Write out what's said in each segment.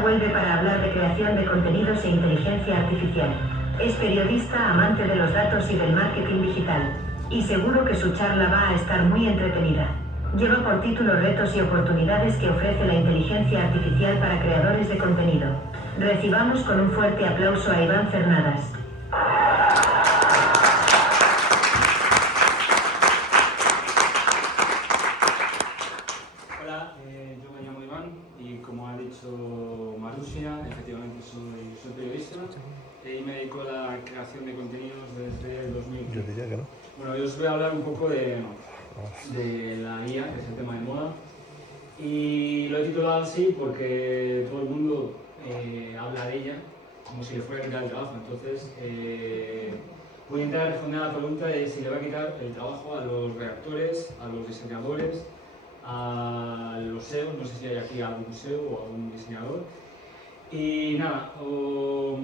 vuelve para hablar de creación de contenidos e inteligencia artificial. Es periodista, amante de los datos y del marketing digital. Y seguro que su charla va a estar muy entretenida. Lleva por título Retos y oportunidades que ofrece la inteligencia artificial para creadores de contenido. Recibamos con un fuerte aplauso a Iván Cernadas. Hola, yo me llamo Iván y como ha dicho Marusia, efectivamente soy periodista y me dedico a la creación de contenidos desde el 2000. Yo diría que no. Bueno, yo os voy a hablar un poco de la IA, que es el tema de moda, y lo he titulado así porque todo el mundo habla de ella como si le fuera a quitar el trabajo. Entonces, voy a intentar responder a la pregunta de si le va a quitar el trabajo a los redactores, a los diseñadores, a los SEO, no sé si hay aquí algún SEO o algún diseñador. Y nada, os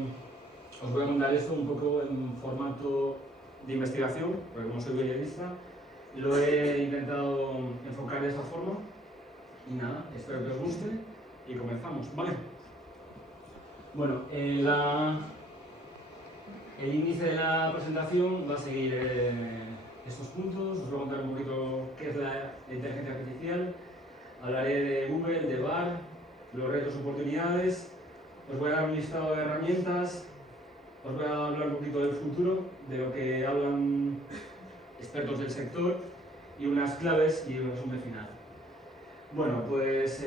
voy a contar esto un poco en formato de investigación, porque como soy periodista, lo he intentado enfocar de esa forma. Y nada, espero que os guste y comenzamos, ¿vale? Bueno, el índice de la presentación va a seguir estos puntos. Os voy a contar un poquito qué es la inteligencia artificial, hablaré de Google, de BAR, los retos y oportunidades, os voy a dar un listado de herramientas, os voy a hablar un poquito del futuro, de lo que hablan expertos del sector y unas claves y un resumen final. Bueno, pues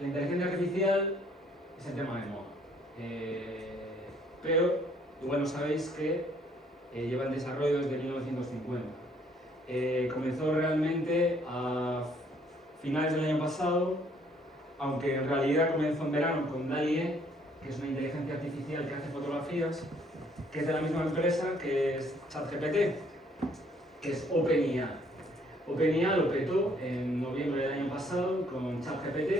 la inteligencia artificial es el tema de moda, pero igual no sabéis que lleva en desarrollo desde 1950. Comenzó realmente a finales del año pasado, aunque en realidad comenzó en verano con DALL-E, que es una inteligencia artificial que hace fotografías, que es de la misma empresa que es ChatGPT, que es OpenIA. OpenIA lo petó en noviembre del año pasado con ChatGPT,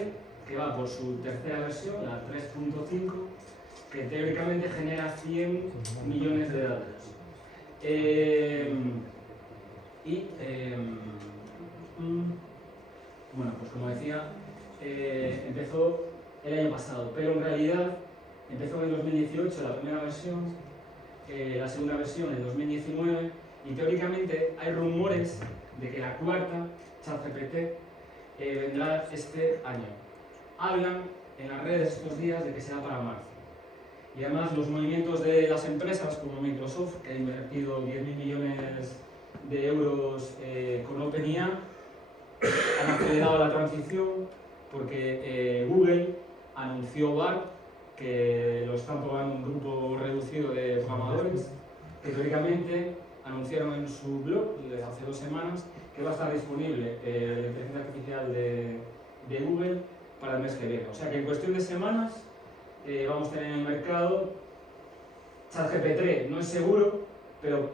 que va por su tercera versión, la 3.5, que teóricamente genera 100 millones de datos. Bueno, pues como decía, empezó el año pasado, pero en realidad empezó en 2018 la primera versión, la segunda versión en 2019, y teóricamente hay rumores de que la cuarta, ChatGPT, vendrá este año. Hablan en las redes estos días de que será para marzo. Y además los movimientos de las empresas como Microsoft, que ha invertido 10.000 millones de euros con OpenIA, han acelerado la transición porque Google anunció BAR, que lo están probando un grupo reducido de programadores, que teóricamente anunciaron en su blog hace 2 semanas que va a estar disponible la inteligencia artificial de Google para el mes que viene. O sea que en cuestión de semanas vamos a tener en el mercado ChatGPT, no es seguro, pero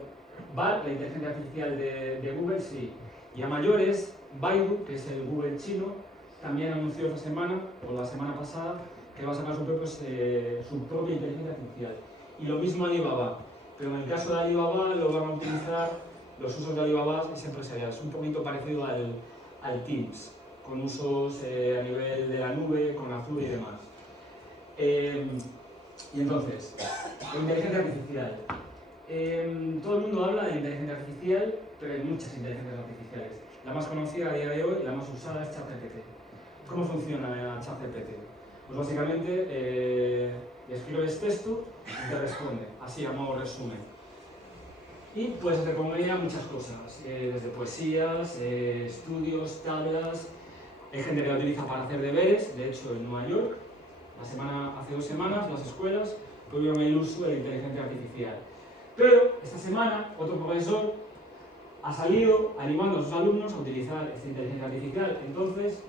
BAR, la inteligencia artificial de Google, sí. Y a mayores, Baidu, que es el Google chino, también anunció esta semana, o la semana pasada, que va a sacar su propia inteligencia artificial. Y lo mismo Alibaba, pero en el caso de Alibaba lo van a utilizar, los usos de Alibaba es empresarial, es un poquito parecido al Teams, con usos a nivel de la nube, con Azure y demás. Y entonces, la inteligencia artificial. Todo el mundo habla de inteligencia artificial, pero hay muchas inteligencias artificiales. La más conocida a día de hoy, la más usada es ChatGPT. ¿Cómo funciona ChatGPT? Pues básicamente le escribes texto y te responde, así a modo resumen. Y puedes hacer con ella muchas cosas, desde poesías, estudios, tablas. Hay gente que la utiliza para hacer deberes, de hecho en Nueva York, hace 2 semanas, las escuelas prohibieron el uso de la inteligencia artificial. Pero esta semana otro profesor ha salido animando a sus alumnos a utilizar esta inteligencia artificial. Entonces,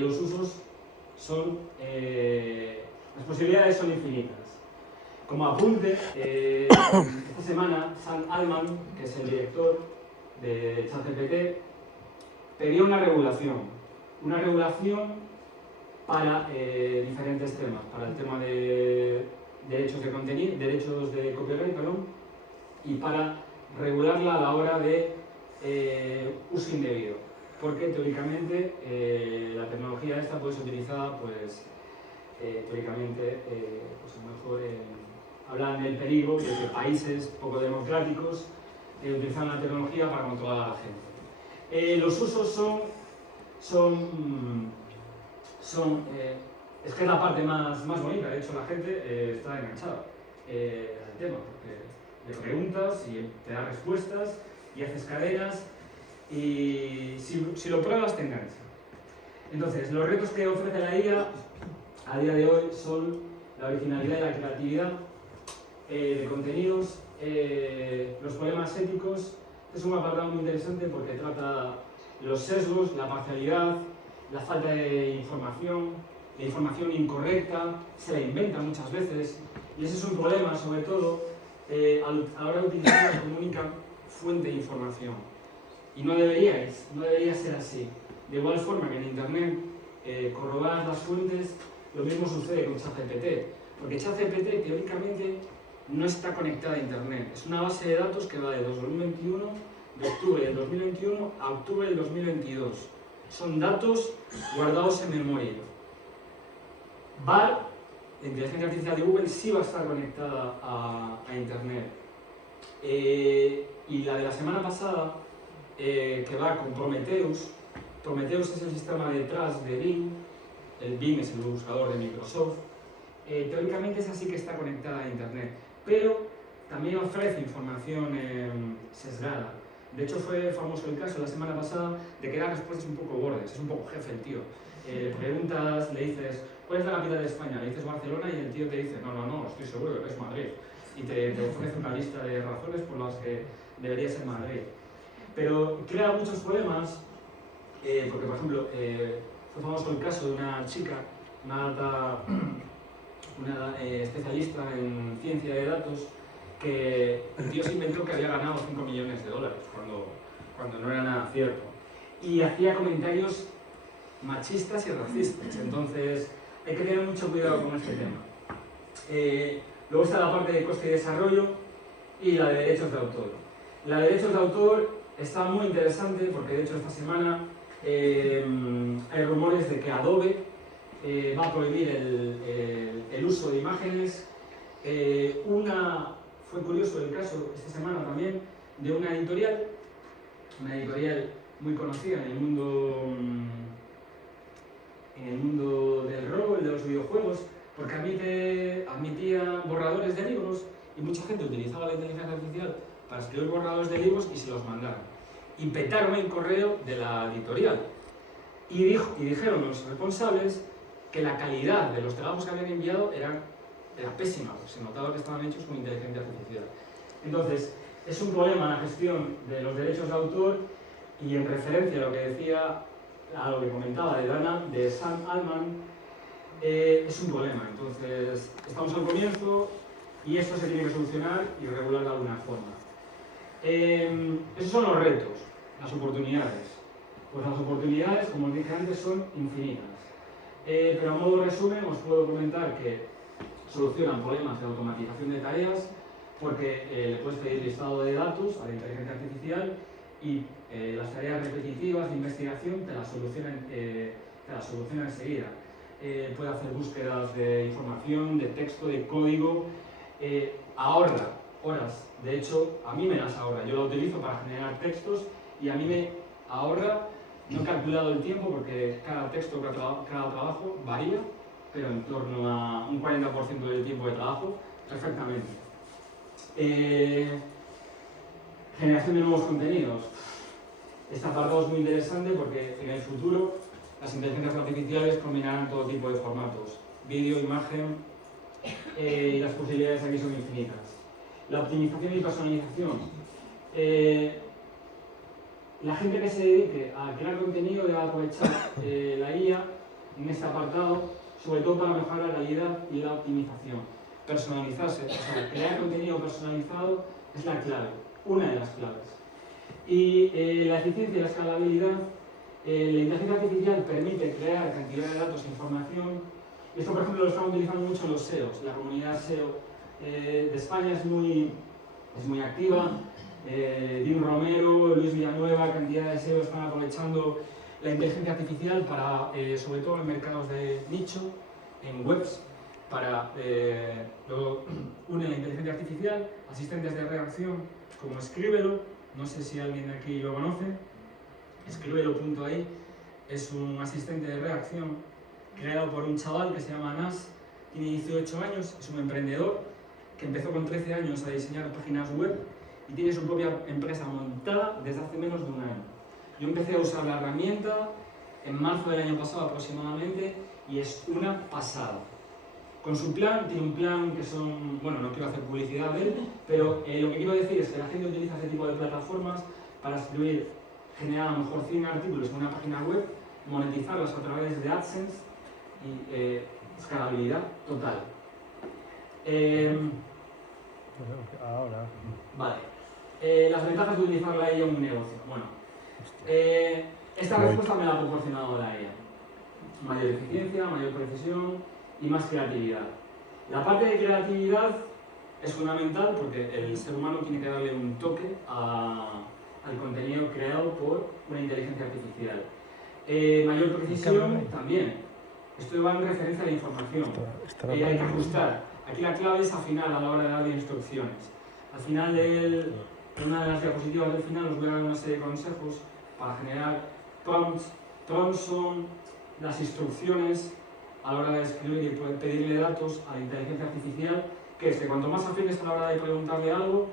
los usos son, las posibilidades son infinitas. Como apunte, esta semana Sam Altman, que es el director de ChatGPT, pedía una regulación para diferentes temas, para el tema de derechos de contenido, derechos de copyright, perdón, y para regularla a la hora de uso indebido. porque teóricamente la tecnología esta puede ser utilizada, pues, teóricamente, pues a lo mejor hablan del peligro de que países poco democráticos utilizan la tecnología para controlar a la gente. Los usos es que es la parte más bonita. De hecho, la gente está enganchada al tema, porque le preguntas y te da respuestas y haces cadenas y si lo pruebas te engancha. Entonces, los retos que ofrece la IA a día de hoy son la originalidad y la creatividad de contenidos, los problemas éticos. Es un apartado muy interesante porque trata los sesgos, la parcialidad, la falta de información, la información incorrecta, se la inventa muchas veces, y ese es un problema, sobre todo a la hora de utilizarla como única fuente de información. Y no debería ser así. De igual forma que en Internet corroboras las fuentes, lo mismo sucede con ChatGPT, porque ChatGPT teóricamente no está conectada a Internet. Es una base de datos que va de 2021, de octubre del 2021 a octubre del 2022. Son datos guardados en memoria. BART, la inteligencia artificial de Google, sí va a estar conectada a Internet. Y la de la semana pasada, que va con Prometheus. Prometheus es el sistema detrás de Bing. El Bing es el buscador de Microsoft. Teóricamente es así que está conectada a Internet, pero también ofrece información sesgada. De hecho, fue famoso el caso la semana pasada de que da respuestas un poco bordes, es un poco jefe el tío. Preguntas, le dices, ¿cuál es la capital de España? Le dices Barcelona y el tío te dice, no, estoy seguro que es Madrid. Y te ofrece una lista de razones por las que debería ser Madrid. Pero crea muchos problemas, porque por ejemplo, fue famoso el caso de una chica, una especialista en ciencia de datos, que el tío se inventó que había ganado 5 millones de dólares, cuando no era nada cierto. Y hacía comentarios machistas y racistas, entonces hay que tener mucho cuidado con este tema. Luego está la parte de coste y desarrollo y la de derechos de autor. La de derechos de autor está muy interesante porque de hecho esta semana hay rumores de que Adobe va a prohibir el uso de imágenes. Fue curioso el caso esta semana también de una editorial muy conocida en el mundo del rol, de los videojuegos, porque admitía borradores de libros y mucha gente utilizaba la inteligencia artificial para escribir borradores de libros y se los mandaron. Y petaron el correo de la editorial. Y dijeron los responsables que la calidad de los trabajos que habían enviado era pésima, porque se notaba que estaban hechos con inteligencia artificial. Entonces, es un problema la gestión de los derechos de autor y en referencia a lo que decía, a lo que comentaba de Sam Altman, es un problema. Entonces, estamos al comienzo y esto se tiene que solucionar y regular de alguna forma. Esos son los retos, las oportunidades. Pues las oportunidades, como os dije antes, son infinitas. Pero a modo de resumen os puedo comentar que solucionan problemas de automatización de tareas porque le puedes pedir listado de datos a la inteligencia artificial y las tareas repetitivas de investigación te las soluciona enseguida. Puede hacer búsquedas de información, de texto, de código, ahorra horas. De hecho, a mí me las ahorra. Yo la utilizo para generar textos y a mí me ahorra. No he calculado el tiempo porque cada texto, cada trabajo varía, pero en torno a un 40% del tiempo de trabajo, perfectamente. Generación de nuevos contenidos. Este apartado es muy interesante porque en el futuro las inteligencias artificiales combinarán todo tipo de formatos, vídeo, imagen, y las posibilidades aquí son infinitas. La optimización y personalización. La gente que se dedique a crear contenido debe aprovechar la IA en este apartado, sobre todo para mejorar la calidad y la optimización. Personalizarse, o sea, crear contenido personalizado es la clave, una de las claves. Y la eficiencia y la escalabilidad, la inteligencia artificial permite crear cantidad de datos e información. Esto, por ejemplo, lo estamos utilizando mucho los SEOs. La comunidad SEO de España es muy activa. Dean Romero, Luis Villanueva, cantidad de SEO están aprovechando la inteligencia artificial para, sobre todo en mercados de nicho, en webs, para luego unen la inteligencia artificial, asistentes de redacción como Escríbelo, no sé si alguien aquí lo conoce, Escríbelo.ai es un asistente de redacción creado por un chaval que se llama Anas, tiene 18 años, es un emprendedor que empezó con 13 años a diseñar páginas web y tiene su propia empresa montada desde hace menos de un año. Yo empecé a usar la herramienta en marzo del año pasado aproximadamente y es una pasada. Con su plan, tiene un plan que son, bueno, no quiero hacer publicidad de él, pero lo que quiero decir es que la gente utiliza este tipo de plataformas para escribir, generar a lo mejor 100 artículos en una página web, monetizarlos a través de AdSense y escalabilidad total. Vale. Las ventajas de utilizar la IA en un negocio. Bueno, esta respuesta me la ha proporcionado la IA. Mayor eficiencia, mayor precisión y más creatividad. La parte de creatividad es fundamental porque el ser humano tiene que darle un toque al contenido creado por una inteligencia artificial. Mayor precisión también. Esto va en referencia a la información. Hay que ajustar. Aquí la clave es afinar a la hora de darle instrucciones. Al final de una de las diapositivas del final os voy a dar una serie de consejos para generar prompts. Prompts son las instrucciones a la hora de escribir y pedirle datos a la inteligencia artificial, que es que cuanto más afines a la hora de preguntarle algo,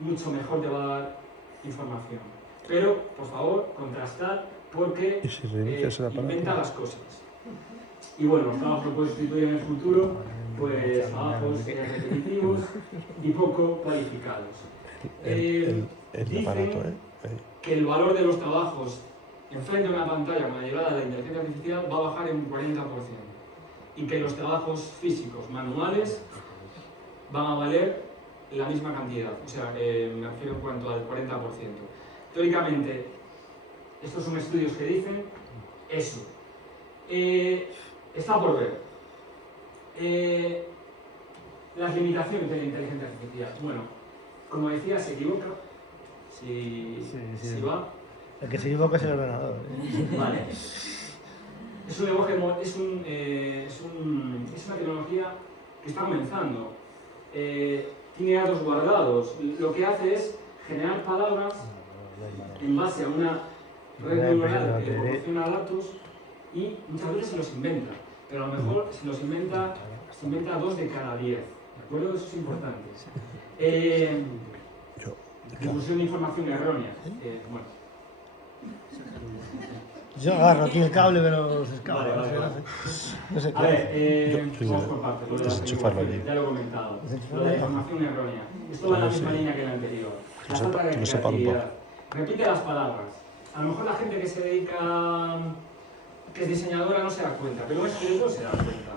mucho mejor te va a dar información. Pero, por favor, contrastad porque inventa las cosas. Y bueno, los trabajos que puedes sustituir en el futuro, pues trabajos repetitivos y poco cualificados. Dicen que el valor de los trabajos enfrente de una pantalla con la llegada de la inteligencia artificial va a bajar en un 40% y que los trabajos físicos manuales van a valer la misma cantidad, o sea, me refiero en cuanto al 40%. Teóricamente, estos son estudios que dicen eso. Está por ver. Las limitaciones de la inteligencia artificial. Bueno, como decía, se equivoca. Si va. El que se equivoca es el ordenador. Vale. Es una tecnología que está comenzando. Tiene datos guardados. Lo que hace es generar palabras en base a una red neuronal que proporciona datos y muchas veces se los inventa. Pero a lo mejor se inventa 2 de cada 10. ¿De acuerdo? Eso es importante. Difusión de información errónea. Bueno. Yo agarro aquí el cable, pero se escapa. Vale. No sé qué. A ver, vamos por partes. Ya lo he comentado. Lo de la información errónea. Esto va en la misma línea que la anterior. La falta de creatividad. Repite las palabras. A lo mejor la gente que se dedica, que es diseñadora, no se da cuenta, pero un escritor se da cuenta.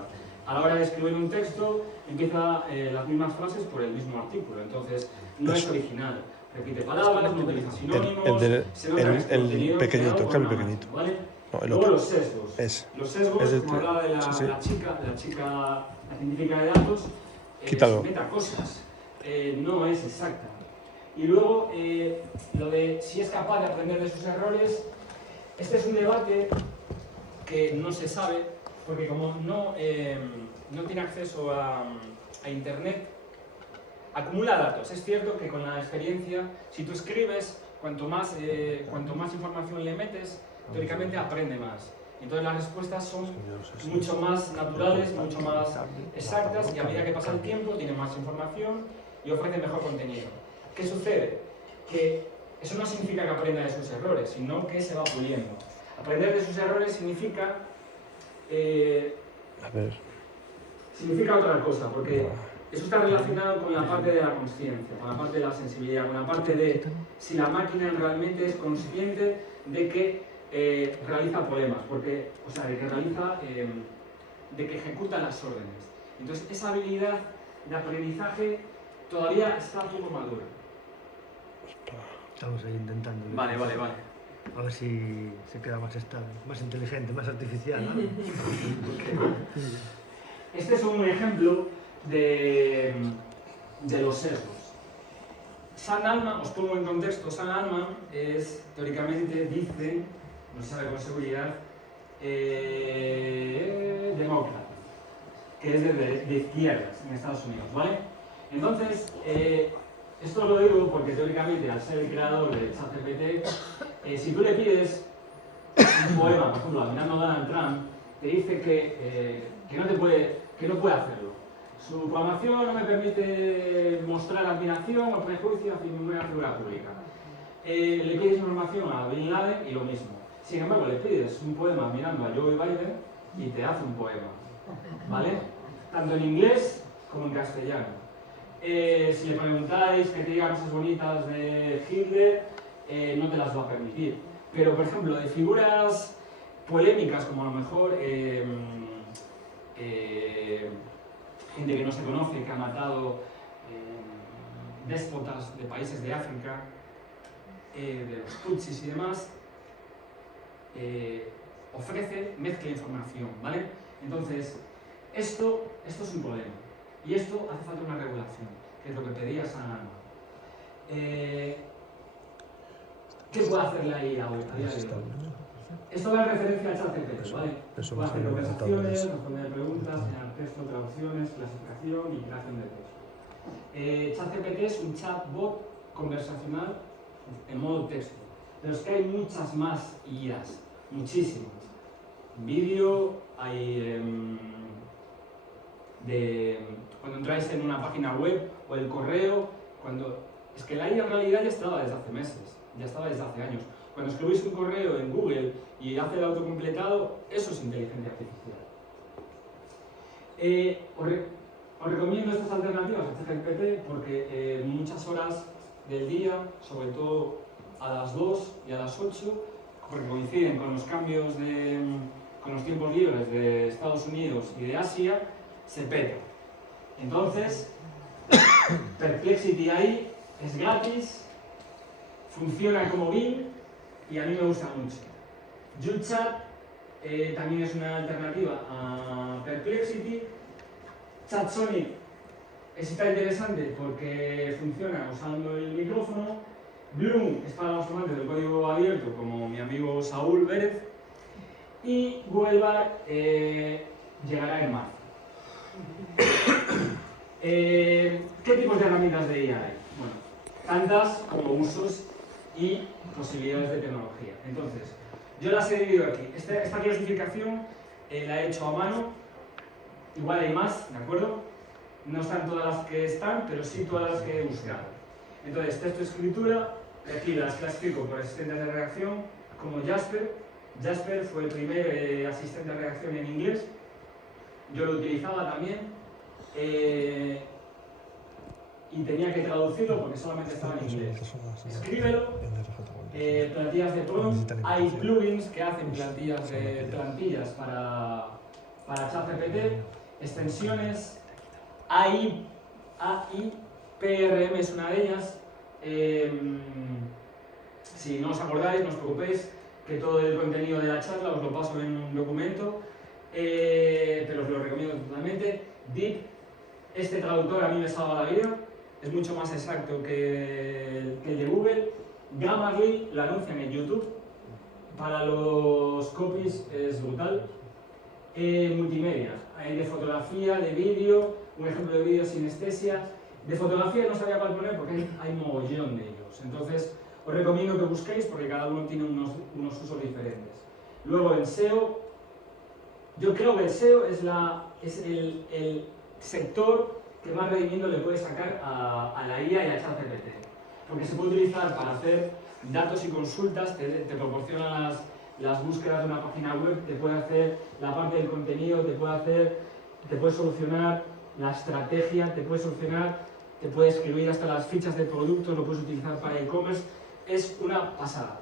A la hora de escribir un texto, empieza las mismas frases por el mismo artículo. Entonces, no es original. Repite palabras, no utiliza sinónimos, el pequeñito, el cambio pequeñito. ¿Vale? No, el Luego otro. los sesgos. Los sesgos, como hablaba de la chica, la científica de datos, meta cosas, no es exacta. Y luego, lo de si es capaz de aprender de sus errores, este es un debate que no se sabe, porque como no tiene acceso a Internet, acumula datos. Es cierto que con la experiencia, si tú escribes, cuanto más información le metes, teóricamente aprende más. Entonces las respuestas son mucho más naturales, mucho más exactas y a medida que pasa el tiempo tiene más información y ofrece mejor contenido. ¿Qué sucede? Que eso no significa que aprenda de sus errores, sino que se va puliendo. Aprender de sus errores significa otra cosa, porque eso está relacionado con la parte de la consciencia, con la parte de la sensibilidad, con la parte de si la máquina realmente es consciente de que realiza poemas, de que ejecuta las órdenes. Entonces, esa habilidad de aprendizaje todavía está poco madura. Estamos ahí intentando. Vale. A ver si se queda más estable, más inteligente, más artificial, ¿no? Este es un ejemplo de los sesgos. Sam Altman, os pongo en contexto, Sam Altman es, teóricamente, dice, no se sabe con seguridad, demócrata, que es de izquierdas en Estados Unidos, ¿vale? Entonces, esto lo digo porque teóricamente, al ser el creador de ChatGPT, si tú le pides un poema, por ejemplo, admirando a Donald Trump, te dice que no puede hacerlo. Su programación no me permite mostrar admiración o prejuicio hacia ninguna figura pública. Le pides información a Bin Laden y lo mismo. Sin embargo, le pides un poema admirando a Joe Biden y te hace un poema, ¿vale? Tanto en inglés como en castellano. Si le preguntáis que te diga cosas bonitas de Hitler, no te las va a permitir. Pero, por ejemplo, de figuras polémicas como a lo mejor gente que no se conoce, que ha matado déspotas de países de África, de los Tutsis y demás, mezcla información, ¿vale? Entonces, esto es un problema. Y esto hace falta una regulación, que es lo que pedía Sam Altman. ¿Qué puede hacer la IA hoy, a día de hoy? Esto va en referencia al ChatGPT, ¿vale? Puede hacer conversaciones, responder preguntas, generar texto, traducciones, clasificación y creación de texto. ChatGPT es un chatbot conversacional en modo texto. Pero es que hay muchas más IAs, muchísimas. Vídeo, hay cuando entráis en una página web o el correo, es que la IA en realidad ya estaba desde hace meses, ya estaba desde hace años. Cuando escribís un correo en Google y hace el autocompletado, eso es inteligencia artificial. Os recomiendo estas alternativas a ChatGPT porque muchas horas del día, sobre todo a las 2 y a las 8, porque coinciden con los cambios con los tiempos libres de Estados Unidos y de Asia, se peta. Entonces, Perplexity ahí es gratis, funciona como Bing y a mí me gusta mucho. YouChat también es una alternativa a Perplexity. ChatSonic está interesante porque funciona usando el micrófono. Bloom es para los amantes del código abierto, como mi amigo Saúl Vélez. Y Google Bar llegará en marzo. ¿Qué tipos de herramientas de IA hay? Bueno, tantas como usos y posibilidades de tecnología. Entonces, yo las he dividido aquí. Esta clasificación la he hecho a mano. Igual hay más, ¿de acuerdo? No están todas las que están, pero sí todas las que he buscado. Entonces, texto-escritura, aquí las clasifico por asistentes de redacción, como Jasper. Jasper fue el primer asistente de redacción en inglés. Yo lo utilizaba también. Y tenía que traducirlo porque solamente estaba en inglés. Escríbelo. Plantillas de prompt. Hay plugins que hacen plantillas para ChatGPT. Extensiones. AI PRM es una de ellas. Si no os acordáis, no os preocupéis, que todo el contenido de la charla os lo paso en un documento, pero os lo recomiendo totalmente. Deep, este traductor a mí me salva la vida, es mucho más exacto que el de Google. Grammarly lo anuncian en YouTube, para los copies es brutal. Multimedia, hay de fotografía, de vídeo, un ejemplo de vídeo sinestesia. De fotografía no sabía cuál poner porque hay mogollón de ellos, entonces os recomiendo que busquéis porque cada uno tiene unos usos diferentes. Luego en SEO, yo creo que el SEO es el sector que más rendimiento le puede sacar a la IA y a ChatGPT, porque se puede utilizar para hacer datos y consultas, te proporciona las búsquedas de una página web, te puede hacer la parte del contenido, te puede solucionar la estrategia, te puede escribir hasta las fichas de productos, lo puedes utilizar para e-commerce, es una pasada.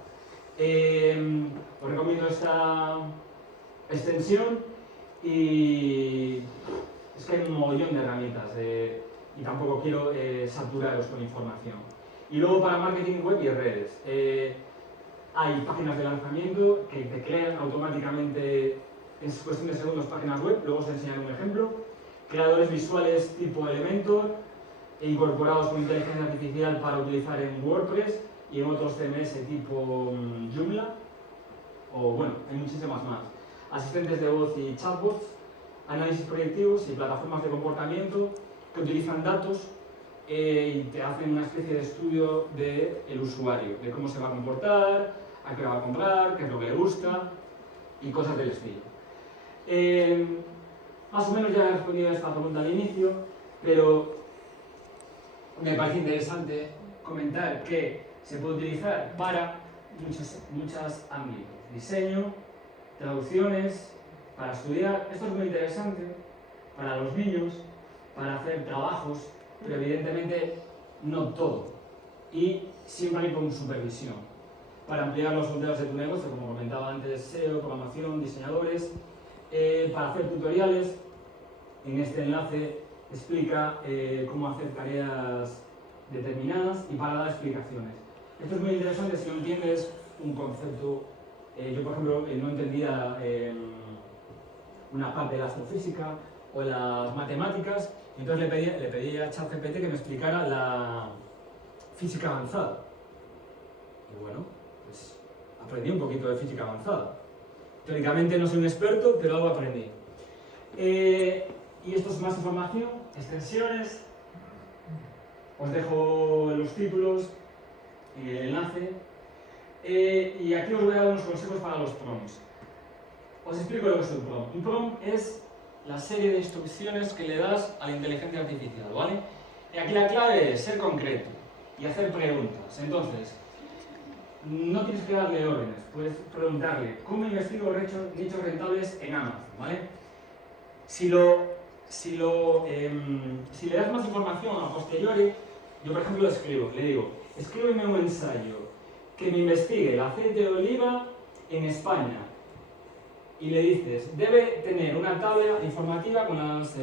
Os recomiendo esta extensión y es que hay un mogollón de herramientas y tampoco quiero saturaros con información. Y luego para marketing web y redes. Hay páginas de lanzamiento que te crean automáticamente en cuestión de segundos páginas web, luego os enseñaré un ejemplo. Creadores visuales tipo Elementor, incorporados con inteligencia artificial para utilizar en WordPress y en otros CMS tipo Joomla, o bueno, hay muchísimas más. Asistentes de voz y chatbots, análisis predictivos y plataformas de comportamiento que utilizan datos y te hacen una especie de estudio del usuario, de cómo se va a comportar, a qué va a comprar, qué es lo que le gusta y cosas del estilo. Más o menos ya he respondido a esta pregunta al inicio, pero me parece interesante comentar que se puede utilizar para muchos ámbitos. Diseño, traducciones, para estudiar. Esto es muy interesante para los niños, para hacer trabajos, pero evidentemente no todo. Y siempre hay con supervisión. Para ampliar los fronteras de tu negocio, como comentaba antes, SEO, programación, diseñadores. Para hacer tutoriales, en este enlace explica cómo hacer tareas determinadas y para dar explicaciones. Esto es muy interesante si no entiendes un concepto. Yo, por ejemplo, no entendía una parte de la astrofísica o las matemáticas, entonces le pedí a ChatGPT que me explicara la física avanzada. Y bueno, pues aprendí un poquito de física avanzada. Teóricamente no soy un experto, pero algo aprendí. Y esto es más información, extensiones. Os dejo los títulos y el enlace. Y aquí os voy a dar unos consejos para los prompts. Os explico lo que es un prompt. Un prompt es la serie de instrucciones que le das a la inteligencia artificial, ¿vale? Y aquí la clave es ser concreto y hacer preguntas. Entonces, no tienes que darle órdenes, puedes preguntarle ¿cómo investigo nichos rentables en Amazon? ¿Vale? Si le das más información a posteriori, yo por ejemplo le digo, escríbeme un ensayo que me investigue el aceite de oliva en España. Y le dices, debe tener una tabla informativa con las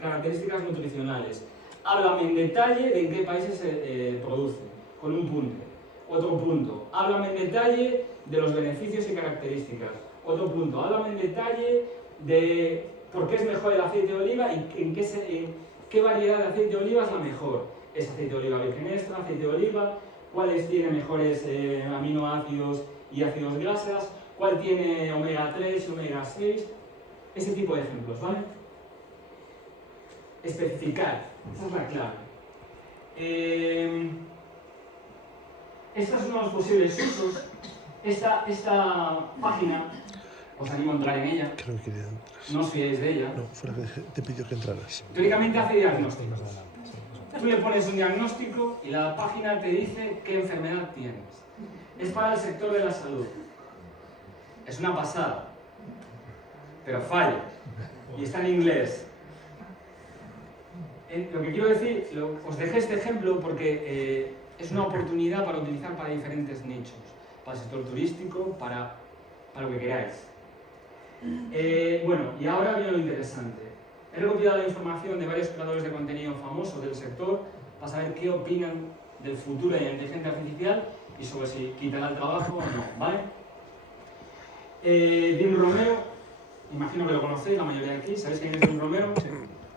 características nutricionales. Háblame en detalle de en qué países se produce, con un punto. Otro punto, háblame en detalle de los beneficios y características. Otro punto, háblame en detalle de por qué es mejor el aceite de oliva y en qué variedad de aceite de oliva es la mejor. ¿Es aceite de oliva virgen extra, aceite de oliva? ¿Cuáles tienen mejores aminoácidos y ácidos grasas? ¿Cuál tiene omega 3 y omega 6? Ese tipo de ejemplos, ¿vale? Especificar, esa es la clave. Estos son los posibles usos. Esta página, os animo a entrar en ella. Creo que quería entrar. No os fiéis de ella. No, fuera que te pidió que entraras. Teóricamente hace diagnósticos. Tú le pones un diagnóstico y la página te dice qué enfermedad tienes. Es para el sector de la salud. Es una pasada. Pero falla. Y está en inglés. Lo que quiero decir, os dejé este ejemplo porque es una oportunidad para utilizar para diferentes nichos. Para el sector turístico, para lo que queráis. Bueno, y ahora viene lo interesante. He recopilado la información de varios creadores de contenido famosos del sector para saber qué opinan del futuro de la inteligencia artificial y sobre si quitará el trabajo o no, ¿vale? Dean Romero, imagino que lo conocéis, la mayoría de aquí. ¿Sabéis quién es Dean Romero?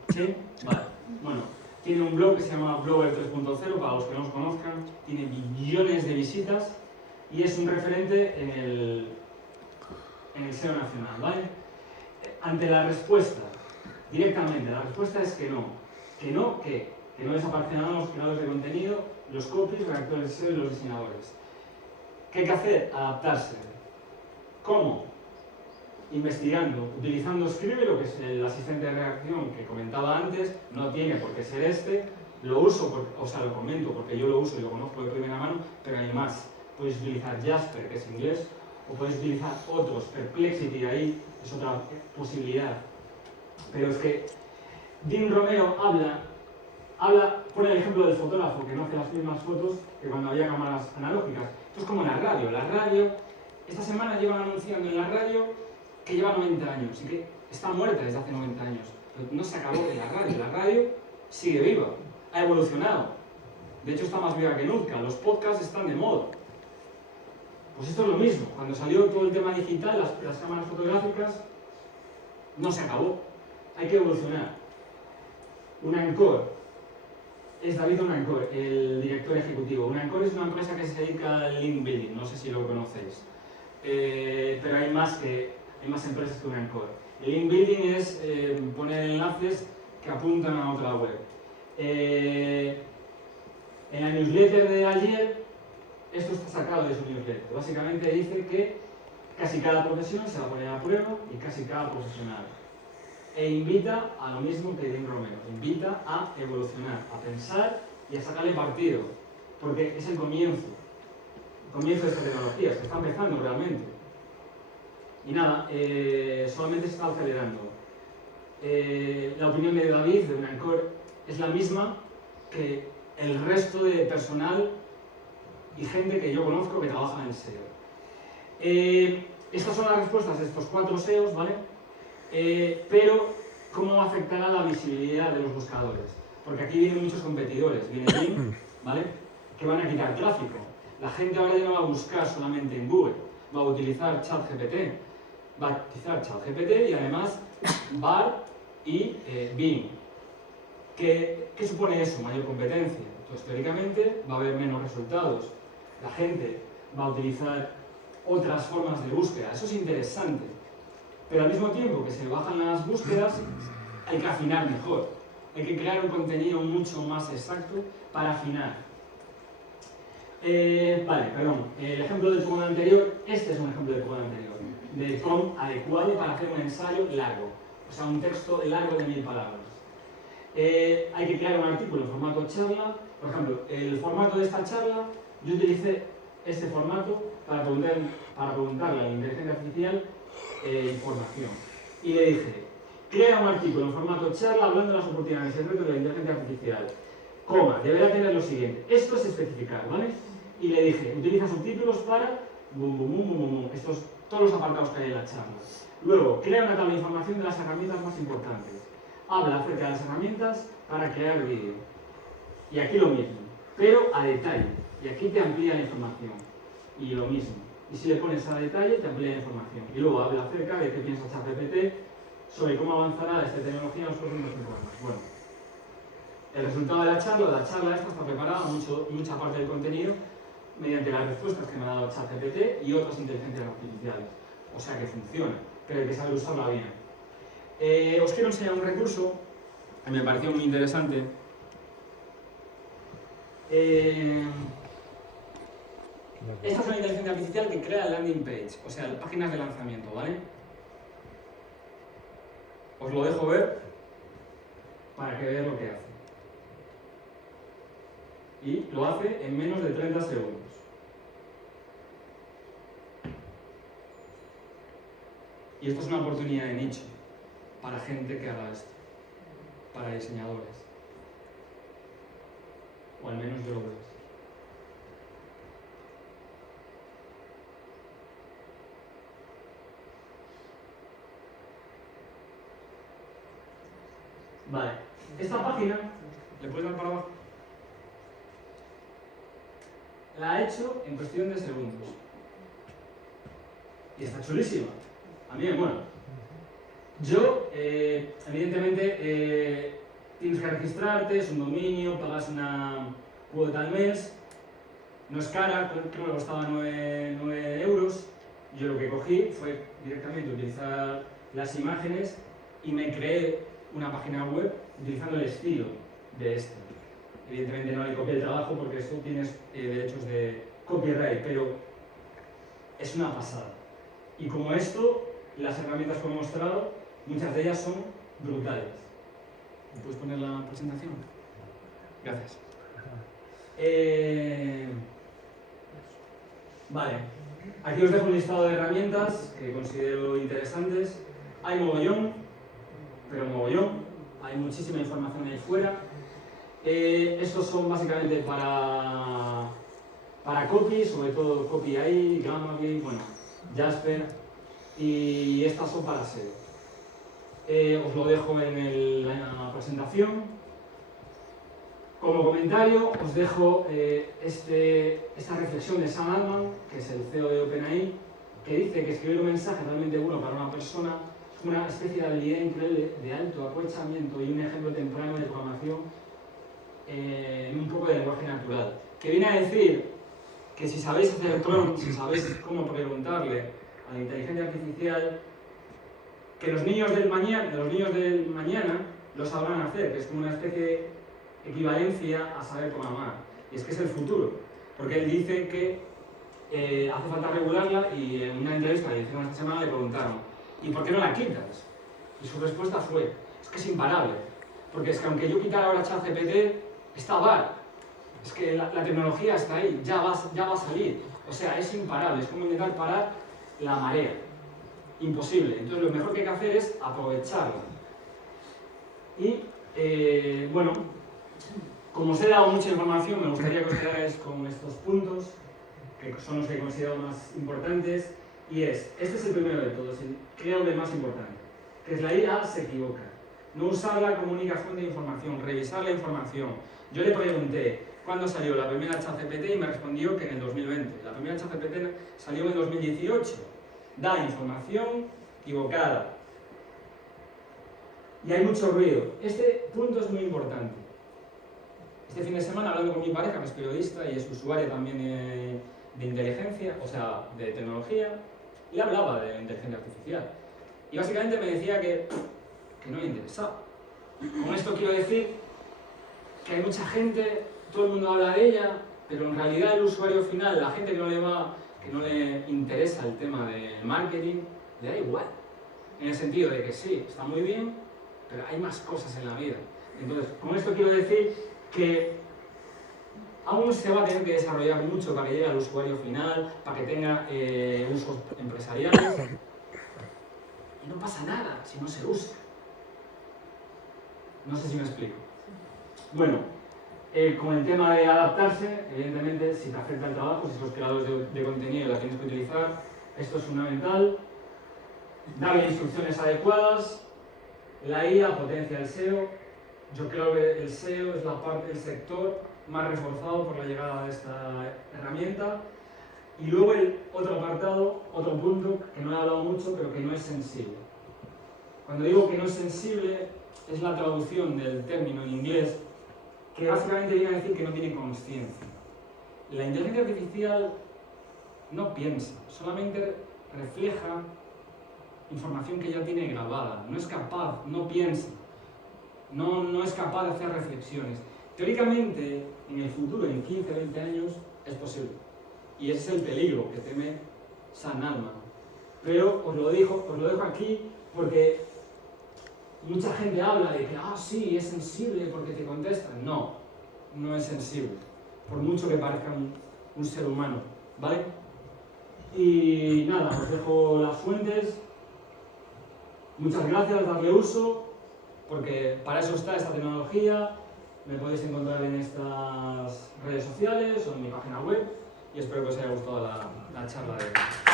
¿Sí? Vale. Bueno, tiene un blog que se llama Blogger 3.0, para los que no os conozcan. Tiene billones de visitas y es un referente en el SEO nacional, ¿vale? Ante la respuesta, directamente, la respuesta es que no. Que no desaparecerán los creadores de contenido, los copies, redactores de SEO y los diseñadores. ¿Qué hay que hacer? Adaptarse. ¿Cómo? Investigando, utilizando Scribble, que es el asistente de redacción que comentaba antes. No tiene por qué ser este, lo uso, lo comento porque yo lo uso y lo conozco de primera mano, pero hay más. Podéis utilizar Jasper, que es inglés, o podéis utilizar otros, Perplexity, ahí es otra posibilidad. Pero es que Dean Romero pone el ejemplo del fotógrafo que no hace las mismas fotos que cuando había cámaras analógicas. Esto es como la radio. La radio, esta semana llevan anunciando en la radio que lleva 90 años y que está muerta desde hace 90 años. Pero no se acabó de la radio sigue viva, ha evolucionado. De hecho está más viva que nunca, los podcasts están de moda. Pues esto es lo mismo, cuando salió todo el tema digital, las cámaras fotográficas, no se acabó, hay que evolucionar. Un Encore, es David Unancor, el director ejecutivo. Unancor es una empresa que se dedica al link building, no sé si lo conocéis. Pero hay más empresas que Unancor. El link building es poner enlaces que apuntan a otra web. En la newsletter de ayer, esto está sacado de su newsletter. Básicamente dice que casi cada profesión se va a poner a prueba y casi cada profesional. E invita a lo mismo que Dean Romero, invita a evolucionar, a pensar y a sacarle partido, porque es el comienzo de estas tecnologías, que está empezando realmente. Y nada, solamente se está acelerando. La opinión de David, de Unancor, es la misma que el resto de personal y gente que yo conozco que trabaja en SEO. Estas son las respuestas de estos 4 SEOs, ¿vale? Pero, ¿cómo afectará la visibilidad de los buscadores? Porque aquí vienen muchos competidores, viene Bing, ¿vale? Que van a quitar tráfico. La gente ahora ya no va a buscar solamente en Google, va a utilizar ChatGPT, y además Bard y Bing. ¿Qué supone eso? Mayor competencia. Entonces, teóricamente, va a haber menos resultados. La gente va a utilizar otras formas de búsqueda. Eso es interesante. Pero al mismo tiempo que se bajan las búsquedas, hay que afinar mejor. Hay que crear un contenido mucho más exacto para afinar. Vale, perdón. El ejemplo del código anterior, este es un ejemplo del código anterior. De prompt adecuado para hacer un ensayo largo. O sea, un texto largo de 1000 palabras. Hay que crear un artículo en formato charla. Por ejemplo, el formato de esta charla, yo utilicé este formato para preguntarle a la inteligencia artificial información. Y le dije, crea un artículo en formato charla hablando de las oportunidades y retos de la inteligencia artificial. Coma, deberá tener lo siguiente. Esto es especificar, ¿vale? Y le dije, utiliza subtítulos para todos los apartados que hay en la charla. Luego, crea una tabla de información de las herramientas más importantes. Habla acerca de las herramientas para crear vídeo. Y aquí lo mismo, pero a detalle. Y aquí te amplía la información. Y lo mismo. Y si le pones a detalle, te amplía la información. Y luego habla acerca de qué piensa ChatGPT sobre cómo avanzará esta tecnología en los próximos 5 años. Bueno, el resultado de la charla esta está preparada, mucha parte del contenido, mediante las respuestas que me ha dado ChatGPT y otras inteligencias artificiales. O sea que funciona, pero hay que saber usarla bien. Os quiero enseñar un recurso que me pareció muy interesante. Esta es una inteligencia artificial que crea landing page, o sea, páginas de lanzamiento, ¿vale? Os lo dejo ver para que veáis lo que hace. Y lo hace en menos de 30 segundos. Y esto es una oportunidad de nicho para gente que haga esto, para diseñadores. O al menos yo lo veo. Vale, esta página, ¿le puedes dar para abajo? La ha hecho en cuestión de segundos. Y está chulísima. A mí, bueno. Yo, evidentemente, tienes que registrarte, es un dominio, pagas una cuota al mes. No es cara, creo que costaba 9 euros. Yo lo que cogí fue directamente utilizar las imágenes y me creé una página web utilizando el estilo de esta. Evidentemente no le copié el trabajo porque esto tienes derechos de copyright, pero es una pasada. Y como esto, las herramientas que he mostrado, muchas de ellas son brutales. ¿Me puedes poner la presentación? Gracias. Vale, aquí os dejo un listado de herramientas que considero interesantes. Hay mogollón, pero mogollón. Hay muchísima información ahí fuera. Estos son básicamente para copy, sobre todo copy ahí, Grammarly, bueno, Jasper, y estas son para SEO. Os lo dejo en la presentación. Como comentario os dejo esta reflexión de Sam Altman, que es el CEO de OpenAI, que dice que escribir un mensaje realmente bueno para una persona es una especie de habilidad increíble de alto aprovechamiento y un ejemplo temprano de programación en un poco de lenguaje natural, que viene a decir que si sabéis hacer prompt, si sabéis cómo preguntarle a la inteligencia artificial, que los niños del mañana lo sabrán hacer, que es como una especie de equivalencia a saber programar. Y es que es el futuro, porque él dice que hace falta regularla, y en una entrevista que hicieron esta semana le preguntaron, ¿y por qué no la quitas? Y su respuesta fue, es que es imparable, porque es que aunque yo quitara ahora ChatGPT, está bar. Es que la tecnología está ahí, ya va a salir. O sea, es imparable, es como intentar parar la marea. Imposible. Entonces lo mejor que hay que hacer es aprovecharlo. Y, bueno, como os he dado mucha información, me gustaría que os quedarais con estos puntos, que son los que he considerado más importantes, y este es el primero de todos, creo que el más importante, que es la IA se equivoca. No usarla como única fuente de información, revisar la información. Yo le pregunté, ¿cuándo salió la primera ChatGPT? Y me respondió que en el 2020. La primera ChatGPT salió en el 2018. Da información equivocada. Y hay mucho ruido. Este punto es muy importante. Este fin de semana, hablando con mi pareja, que es periodista y es usuaria también de inteligencia, o sea, de tecnología, y hablaba de inteligencia artificial. Y básicamente me decía que no le interesaba. Con esto quiero decir que hay mucha gente, todo el mundo habla de ella, pero en realidad el usuario final, la gente que no le interesa el tema del marketing, le da igual. En el sentido de que sí, está muy bien, pero hay más cosas en la vida. Entonces, con esto quiero decir que aún se va a tener que desarrollar mucho para que llegue al usuario final, para que tenga usos empresariales. Y no pasa nada si no se usa. No sé si me explico. Bueno, con el tema de adaptarse, evidentemente, si te afecta el trabajo, si sos creadores de contenido y la tienes que utilizar, esto es fundamental. Darle instrucciones adecuadas. La IA potencia el SEO. Yo creo que el SEO es la parte del sector más reforzado por la llegada de esta herramienta. Y luego el otro apartado, otro punto que no he hablado mucho, pero que no es sensible. Cuando digo que no es sensible, es la traducción del término en inglés, que básicamente viene a decir que no tiene consciencia. La inteligencia artificial no piensa, solamente refleja información que ya tiene grabada. No es capaz, no piensa, no es capaz de hacer reflexiones. Teóricamente, en el futuro, en 15 o 20 años, es posible. Y ese es el peligro que teme Sam Altman. Pero os lo dejo aquí porque mucha gente habla de que, sí, es sensible porque te contesta. No, no es sensible, por mucho que parezca un ser humano, ¿vale? Y nada, os dejo las fuentes. Muchas gracias, darle uso, porque para eso está esta tecnología. Me podéis encontrar en estas redes sociales o en mi página web y espero que os haya gustado la charla de hoy.